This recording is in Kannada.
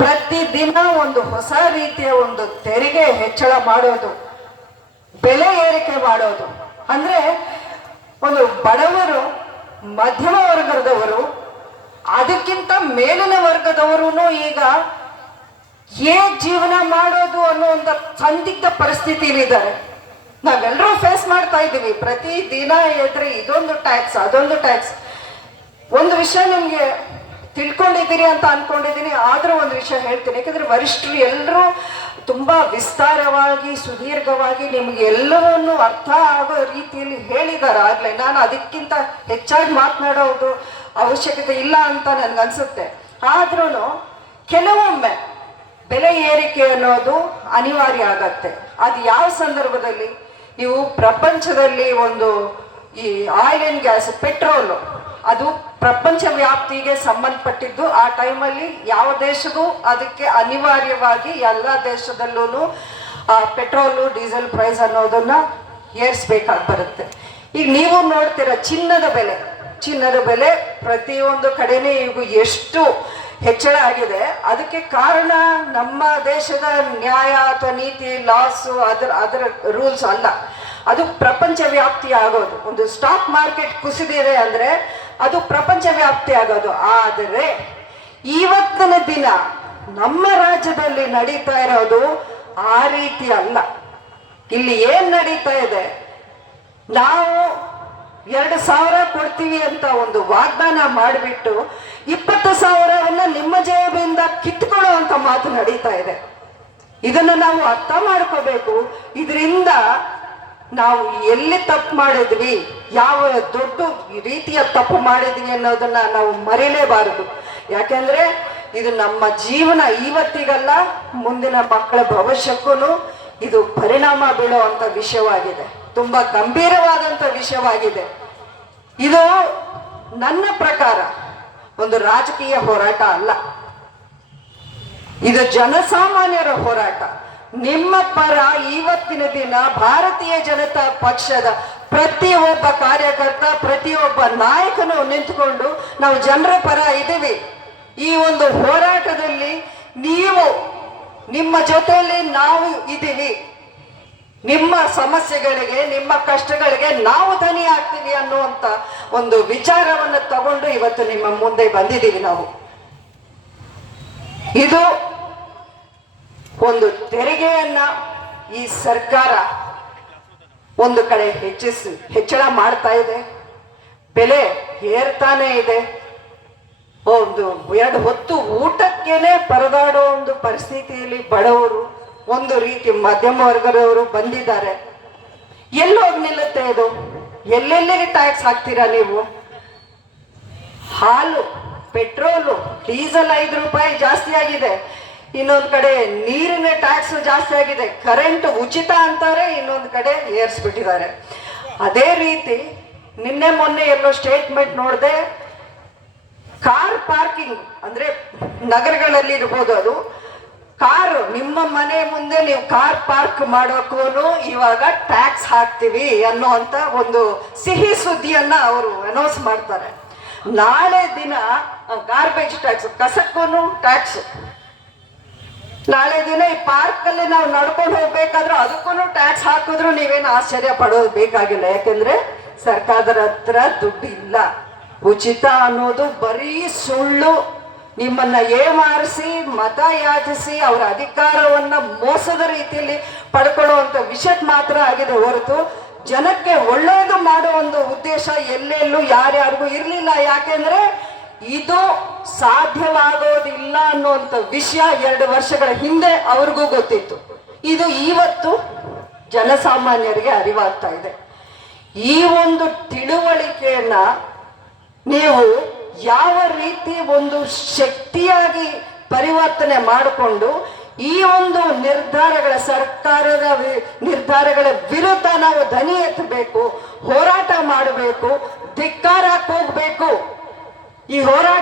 ಪ್ರತಿದಿನ ಒಂದು ಹೊಸ ರೀತಿಯ ಒಂದು ತೆರಿಗೆ ಹೆಚ್ಚಳ ಮಾಡೋದು, ಬೆಲೆ ಏರಿಕೆ ಮಾಡೋದು. ಅಂದ್ರೆ ಒಂದು ಬಡವರು, ಮಧ್ಯಮ ವರ್ಗದವರು, ಅದಕ್ಕಿಂತ ಮೇಲಿನ ವರ್ಗದವರು ಈಗ ಏ ಜೀವನ ಮಾಡೋದು ಅನ್ನೋ ಒಂದು ಸಂದಿಗ್ಧ ಪರಿಸ್ಥಿತಿಯಲ್ಲಿದ್ದಾರೆ. ನಾವೆಲ್ಲರೂ ಫೇಸ್ ಮಾಡ್ತಾ ಇದ್ದೀವಿ. ಪ್ರತಿ ದಿನ ಇದೊಂದು ಟ್ಯಾಕ್ಸ್ ಅದೊಂದು ಟ್ಯಾಕ್ಸ್ ಒಂದು ವಿಷಯ ನಿಮ್ಗೆ ತಿಳ್ಕೊಂಡಿದ್ದೀರಿ ಅಂತ ಅನ್ಕೊಂಡಿದ್ದೀನಿ. ಆದ್ರೂ ಒಂದು ವಿಷಯ ಹೇಳ್ತೀನಿ. ಯಾಕಂದ್ರೆ ವರಿಷ್ಠರು ಎಲ್ಲರೂ ತುಂಬಾ ವಿಸ್ತಾರವಾಗಿ, ಸುದೀರ್ಘವಾಗಿ ನಿಮ್ಗೆ ಎಲ್ಲವನ್ನೂ ಅರ್ಥ ಆಗೋ ರೀತಿಯಲ್ಲಿ ಹೇಳಿದ್ದಾರೆ ಆಗ್ಲೇ ನಾನು ಅದಕ್ಕಿಂತ ಹೆಚ್ಚಾಗಿ ಮಾತನಾಡೋದು ಅವಶ್ಯಕತೆ ಇಲ್ಲ ಅಂತ ನನ್ಗನ್ಸುತ್ತೆ ಆದ್ರೂ ಕೆಲವೊಮ್ಮೆ ಬೆಲೆ ಏರಿಕೆ ಅನ್ನೋದು ಅನಿವಾರ್ಯ ಆಗತ್ತೆ. ಅದು ಯಾವ ಸಂದರ್ಭದಲ್ಲಿ? ನೀವು ಪ್ರಪಂಚದಲ್ಲಿ ಒಂದು ಈ ಆಯಿಲ್ ಅಂಡ್ ಗ್ಯಾಸ್ ಪೆಟ್ರೋಲ್ ಅದು ಪ್ರಪಂಚ ವ್ಯಾಪ್ತಿಗೆ ಸಂಬಂಧಪಟ್ಟಿದ್ದು. ಆ ಟೈಮಲ್ಲಿ ಯಾವ ದೇಶಗೂ ಅದಕ್ಕೆ ಅನಿವಾರ್ಯವಾಗಿ ಎಲ್ಲ ದೇಶದಲ್ಲೂ ಪೆಟ್ರೋಲು, ಡೀಸೆಲ್ ಪ್ರೈಸ್ ಅನ್ನೋದನ್ನ ಏರಿಸ್ಬೇಕಾಗಿ ಬರುತ್ತೆ. ಈಗ ನೀವು ನೋಡ್ತೀರ ಚಿನ್ನದ ಬೆಲೆ. ಚಿನ್ನದ ಬೆಲೆ ಪ್ರತಿಯೊಂದು ಕಡೆನೇ ಈಗ ಎಷ್ಟು ಹೆಚ್ಚಳ ಆಗಿದೆ. ಅದಕ್ಕೆ ಕಾರಣ ನಮ್ಮ ದೇಶದ ನ್ಯಾಯ ಅಥವಾ ನೀತಿ ಲಾಸು ಅದರ ಅದರ ರೂಲ್ಸ್ ಅಲ್ಲ. ಅದು ಪ್ರಪಂಚ ವ್ಯಾಪ್ತಿ ಆಗೋದು ಒಂದು ಸ್ಟಾಕ್ ಮಾರ್ಕೆಟ್ ಕುಸಿದಿದೆ ಅಂದ್ರೆ ಅದು ಪ್ರಪಂಚ ವ್ಯಾಪ್ತಿ ಆಗೋದು. ಆದರೆ ಇವತ್ತಿನ ದಿನ ನಮ್ಮ ರಾಜ್ಯದಲ್ಲಿ ನಡೀತಾ ಇರೋದು ಆ ರೀತಿ ಅಲ್ಲ. ಇಲ್ಲಿ ಏನ್ ನಡೀತಾ ಇದೆ? ನಾವು ಎರಡು ಸಾವಿರ ಕೊಡ್ತೀವಿ ಅಂತ ಒಂದು ವಾಗ್ದಾನ ಮಾಡಿಬಿಟ್ಟು ಇಪ್ಪತ್ತು ಸಾವಿರವನ್ನ ನಿಮ್ಮ ಜೇಬಿಂದ ಕಿತ್ಕೊಳ್ಳೋ ಅಂತ ಮಾತು ನಡೀತಾ ಇದೆ. ಇದನ್ನು ನಾವು ಅರ್ಥ ಮಾಡ್ಕೋಬೇಕು. ಇದರಿಂದ ನಾವು ಎಲ್ಲಿ ತಪ್ಪು ಮಾಡಿದ್ವಿ, ಯಾವ ದೊಡ್ಡ ರೀತಿಯ ತಪ್ಪು ಮಾಡಿದ್ವಿ ಅನ್ನೋದನ್ನ ನಾವು ಮರೀಲೇಬಾರದು. ಯಾಕೆಂದ್ರೆ ಇದು ನಮ್ಮ ಜೀವನ ಇವತ್ತಿಗಲ್ಲ ಮುಂದಿನ ಮಕ್ಕಳ ಭವಿಷ್ಯಕ್ಕೂ ಇದು ಪರಿಣಾಮ ಬೀಳುವಂತ ವಿಷಯವಾಗಿದೆ. ತುಂಬಾ ಗಂಭೀರವಾದಂತ ವಿಷಯವಾಗಿದೆ. ಇದು ನನ್ನ ಪ್ರಕಾರ ಒಂದು ರಾಜಕೀಯ ಹೋರಾಟ ಅಲ್ಲ. ಇದು ಜನಸಾಮಾನ್ಯರ ಹೋರಾಟ. ನಿಮ್ಮ ಪರ ಇವತ್ತಿನ ದಿನ ಭಾರತೀಯ ಜನತಾ ಪಕ್ಷದ ಪ್ರತಿಯೊಬ್ಬ ಕಾರ್ಯಕರ್ತ, ಪ್ರತಿಯೊಬ್ಬ ನಾಯಕನು ನಿಂತುಕೊಂಡು ನಾವು ಜನರ ಪರ ಇದ್ದೀವಿ. ಈ ಒಂದು ಹೋರಾಟದಲ್ಲಿ ನೀವು, ನಿಮ್ಮ ಜೊತೆಯಲ್ಲಿ ನಾವು ಇದ್ದೀವಿ. ನಿಮ್ಮ ಸಮಸ್ಯೆಗಳಿಗೆ, ನಿಮ್ಮ ಕಷ್ಟಗಳಿಗೆ ನಾವು ಧನಿ ಆಗ್ತೀವಿ ಅನ್ನುವಂತ ಒಂದು ವಿಚಾರವನ್ನು ತಗೊಂಡು ಇವತ್ತು ನಿಮ್ಮ ಮುಂದೆ ಬಂದಿದ್ದೀವಿ ನಾವು. ಇದು ಒಂದು ತೆರಿಗೆಯನ್ನ ಈ ಸರ್ಕಾರ ಒಂದು ಕಡೆ ಹೆಚ್ಚಿಸಿ, ಹೆಚ್ಚಳ ಮಾಡ್ತಾ ಇದೆ. ಬೆಲೆ ಏರ್ತಾನೆ ಇದೆ. ಒಂದು ಎರಡು ಹೊತ್ತು ಊಟಕ್ಕೇನೆ ಪರದಾಡೋ ಒಂದು ಪರಿಸ್ಥಿತಿಯಲ್ಲಿ ಬಡವರು, ಒಂದು ರೀತಿ ಮಧ್ಯಮ ವರ್ಗದವರು ಬಂದಿದ್ದಾರೆ. ಎಲ್ಲೋಗಿ ನಿಲ್ಲುತ್ತೆ ಇದು? ಎಲ್ಲೆಲ್ಲಿಗೆ ಟ್ಯಾಕ್ಸ್ ಹಾಕ್ತೀರಾ ನೀವು? ಹಾಲು, ಪೆಟ್ರೋಲು, ಡೀಸೆಲ್ ಐದು ರೂಪಾಯಿ ಜಾಸ್ತಿ ಆಗಿದೆ. ಇನ್ನೊಂದು ಕಡೆ ನೀರಿನ ಟ್ಯಾಕ್ಸ್ ಜಾಸ್ತಿ ಆಗಿದೆ, ಕರೆಂಟ್ ಉಚಿತ ಅಂತಾರೆ, ಇನ್ನೊಂದು ಕಡೆ ಏರ್ಸ್ಬಿಟ್ಟಿದ್ದಾರೆ. ಅದೇ ರೀತಿ ನಿನ್ನೆ ಮೊನ್ನೆ ಎಲ್ಲೋ ಸ್ಟೇಟ್ಮೆಂಟ್ ನೋಡಿದೆ ಕಾರ್ ಪಾರ್ಕಿಂಗ್ ಅಂದ್ರೆ ನಗರಗಳಲ್ಲಿ ಇರ್ಬೋದು ಅದು ಕಾರ್ ನಿಮ್ಮ ಮನೆ ಮುಂದೆ ನೀವು ಕಾರ್ ಪಾರ್ಕ್ ಮಾಡೋಕ್ಕೂ ಇವಾಗ ಟ್ಯಾಕ್ಸ್ ಹಾಕ್ತೀವಿ ಅನ್ನೋಂತ ಒಂದು ಸಿಹಿ ಸುದ್ದಿಯನ್ನ ಅವರು ಅನೌನ್ಸ್ ಮಾಡ್ತಾರೆ. ನಾಳೆ ದಿನ ಗಾರ್ಬೇಜ್ ಟ್ಯಾಕ್ಸ್ ಕಸಕ್ಕೂ ಟ್ಯಾಕ್ಸ್ ನಾಳೆ ದಿನ ಈ ಪಾರ್ಕ್ ಅಲ್ಲಿ ನಾವು ನಡ್ಕೊಂಡು ಹೋಗ್ಬೇಕಾದ್ರೆ ಅದಕ್ಕೂ ಟ್ಯಾಕ್ಸ್ ಹಾಕಿದ್ರು ನೀವೇನು ಆಶ್ಚರ್ಯ ಪಡೋದು ಬೇಕಾಗಿಲ್ಲ. ಯಾಕೆಂದ್ರೆ ಸರ್ಕಾರದ ಹತ್ರ ದುಡ್ಡು ಇಲ್ಲ ಉಚಿತ ಅನ್ನೋದು ಬರೀ ಸುಳ್ಳು. ನಿಮ್ಮನ್ನ ಏಮಾರಿಸಿ, ಮತ ಯಾಚಿಸಿ, ಅವರ ಅಧಿಕಾರವನ್ನ ಮೋಸದ ರೀತಿಯಲ್ಲಿ ಪಡ್ಕೊಳ್ಳುವಂತ ವಿಷಕ್ ಮಾತ್ರ ಆಗಿದೆ ಹೊರತು ಜನಕ್ಕೆ ಒಳ್ಳೆಯದು ಮಾಡೋ ಒಂದು ಉದ್ದೇಶ ಎಲ್ಲೆಲ್ಲೂ ಯಾರ್ಯಾರಿಗೂ ಇರಲಿಲ್ಲ. ಯಾಕೆಂದ್ರೆ ಇದು ಸಾಧ್ಯವಾಗೋದಿಲ್ಲ ಅನ್ನುವಂಥ ವಿಷಯ ಎರಡು ವರ್ಷಗಳ ಹಿಂದೆ ಅವ್ರಿಗೂ ಗೊತ್ತಿತ್ತು. ಇದು ಇವತ್ತು ಜನಸಾಮಾನ್ಯರಿಗೆ ಅರಿವಾಗ್ತಾ ಇದೆ. ಈ ಒಂದು ತಿಳುವಳಿಕೆಯನ್ನ ನೀವು ಯಾವ ರೀತಿ ಒಂದು ಶಕ್ತಿಯಾಗಿ ಪರಿವರ್ತನೆ ಮಾಡಿಕೊಂಡು ಈ ಒಂದು ನಿರ್ಧಾರಗಳ ಸರ್ಕಾರದ ನಿರ್ಧಾರಗಳ ವಿರುದ್ಧ ನಾವು ಧ್ವನಿ ಎತ್ತಬೇಕು, ಹೋರಾಟ ಮಾಡಬೇಕು, ಧಿಕ್ಕಾರ ಹೋಗ್ಬೇಕು ಈ ಹೋರಾಟ